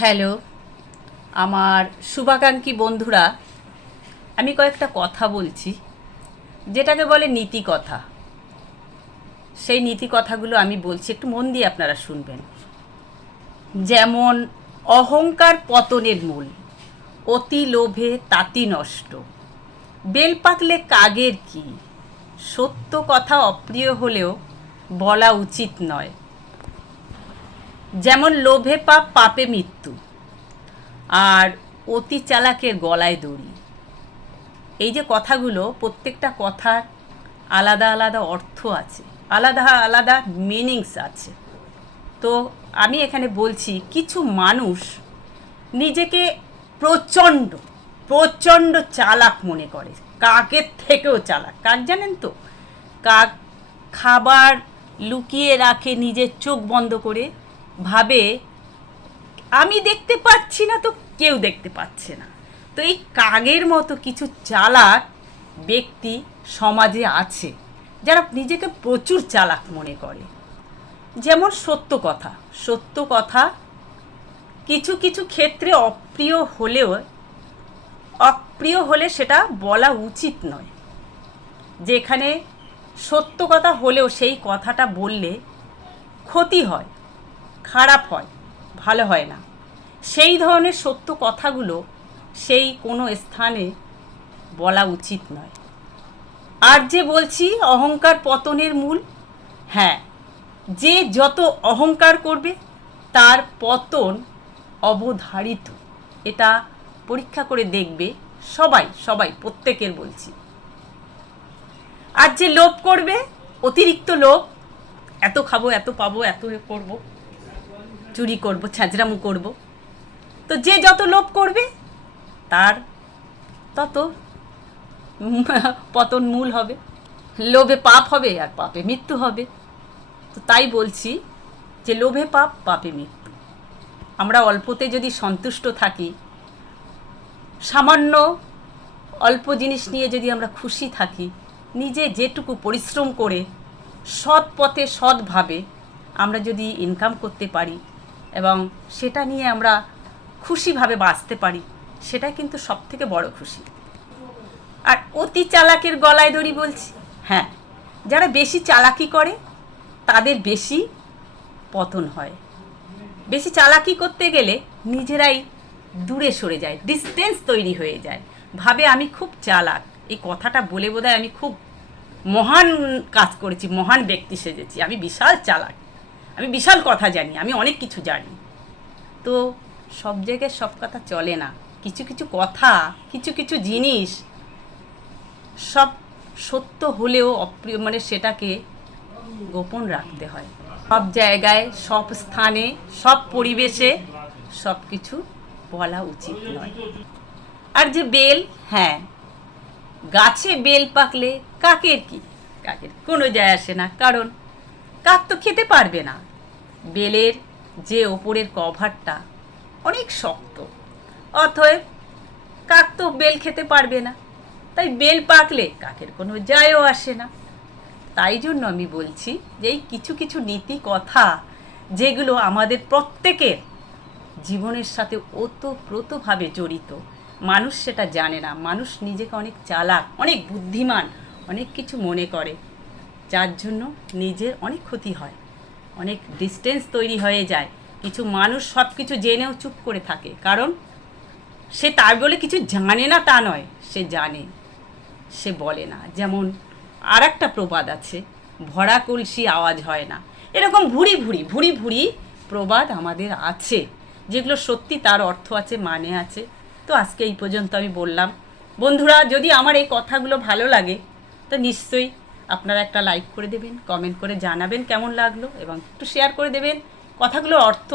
Hello আমার শুভাকাঙ্ক্ষী বন্ধুরা, আমি কয়েকটা কথা বলছি যেটাকে বলে নীতি কথা। সেই নীতি কথাগুলো আমি বলছি, একটু মন দিয়ে আপনারা শুনবেন। যেমন অহংকার পতনের মূল, অতি লোভে তাতি নষ্ট, বেল পাকলে কাগের কি, সত্য কথা অপ্রিয় হলেও বলা উচিত নয়। যেমন লোভে পাপ, পাপে মৃত্যু, আর অতি চালাকের গলায় দড়ি। এই যে কথাগুলো, প্রত্যেকটা কথার আলাদা আলাদা অর্থ আছে, আলাদা আলাদা মিনিংস আছে। তো আমি এখানে বলছি, কিছু মানুষ নিজেকে প্রচণ্ড প্রচণ্ড চালাক মনে করে, কাকের থেকেও চালাক। কাক জানেন তো? কাক খাবার লুকিয়ে রাখে নিজের চোখ বন্ধ করে, ভাবে আমি দেখতে পাচ্ছি না তো কেউ দেখতে পাচ্ছে না। তো এই কাকের মতো কিছু চালাক ব্যক্তি সমাজে আছে, যারা নিজেকে প্রচুর চালাক মনে করে। যেমন সত্য কথা, সত্য কথা কিছু কিছু ক্ষেত্রে অপ্রিয় হলে সেটা বলা উচিত নয়। যেখানে সত্য কথা হলেও সেই কথাটা বললে ক্ষতি হয়, খারাপ হয়, ভালো হয় না, সেই ধরনের সত্য কথাগুলো সেই কোনো স্থানে বলা উচিত নয়। আর যে বলছি অহংকার পতনের মূল, হ্যাঁ, যে যত অহংকার করবে তার পতন অবধারিত। এটা পরীক্ষা করে দেখবে সবাই সবাই, প্রত্যেকের বলছি। আর যে লোভ করবে, অতিরিক্ত লোভ, এত খাবো, এত পাবো, এত করব, চুরি করব, ছ্যাঁচড়ামো করব, তো যে যত লোভ করবে তার তত পতন মূল হবে। লোভে পাপ হবে আর পাপে মৃত্যু হবে। তো তাই বলছি যে লোভে পাপ, পাপে মৃত্যু। আমরা অল্পতে যদি সন্তুষ্ট থাকি, সামান্য অল্প জিনিস নিয়ে যদি আমরা খুশি থাকি, নিজে যেটুকু পরিশ্রম করে সৎ পথে সৎভাবে আমরা যদি ইনকাম করতে পারি এবং সেটা নিয়ে আমরা খুশিভাবে বাঁচতে পারি, সেটা কিন্তু সবথেকে বড় খুশি। আর অতি চালাকের গলায় দড়ি বলছি, হ্যাঁ, যারা বেশি চালাকি করে তাদের বেশি পতন হয়। বেশি চালাকি করতে গেলে নিজেরাই দূরে সরে যায়, ডিস্টেন্স তৈরি হয়ে যায়, ভাবে আমি খুব চালাক। এই কথাটা বলে বোধহয় আমি খুব মহান কাজ করেছি, মহান ব্যক্তি সেজেছি, আমি বিশাল চালাক, আমি বিশাল কথা জানি, আমি অনেক কিছু জানি। তো সব জায়গায় সব কথা চলে না। কিছু কিছু কথা, কিছু কিছু জিনিস সব সত্য হলেও অপ্রিয়, মানে সেটাকে গোপন রাখতে হয়। সব জায়গায়, সব স্থানে, সব পরিবেশে সব কিছু বলা উচিত নয়। আর যে বেল, হ্যাঁ, গাছে বেল পাকলে কাকের কি, কাকের কোনো যায় আসে না, কারণ কাক তো খেতে পারবে না। বেলের যে ওপরের কভারটা অনেক শক্ত, অতএব কাক তো বেল খেতে পারবে না। তাই বেল পাকলে কাকের কোনো যায়ও আসে না। তাই জন্য আমি বলছি যে এই কিছু কিছু নীতি কথা যেগুলো আমাদের প্রত্যেকের জীবনের সাথে ওতপ্রোতভাবে জড়িত, মানুষ সেটা জানে না। মানুষ নিজেকে অনেক চালাক, অনেক বুদ্ধিমান, অনেক কিছু মনে করে, যার জন্য নিজের অনেক ক্ষতি হয়, অনেক ডিস্টেন্স তৈরি হয়ে যায়। কিছু মানুষ সব কিছু জেনেও চুপ করে থাকে, কারণ সে তার বলে কিছু জানে না তা নয়, সে জানে, সে বলে না। যেমন আর একটা প্রবাদ আছে, ভরা কলসি আওয়াজ হয় না। এরকম ভুরি ভুরি ভুরি ভুরি প্রবাদ আমাদের আছে, যেগুলো সত্যি তার অর্থ আছে, মানে আছে। তো আজকে এই পর্যন্ত আমি বললাম। বন্ধুরা, যদি আমার এই কথাগুলো ভালো লাগে তো নিশ্চয়ই আপনারা একটা লাইক করে দেবেন, কমেন্ট করে জানাবেন কেমন লাগলো, এবং একটু শেয়ার করে দেবেন। কথাগুলোর অর্থ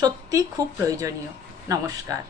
সত্যি খুব প্রয়োজনীয়। নমস্কার।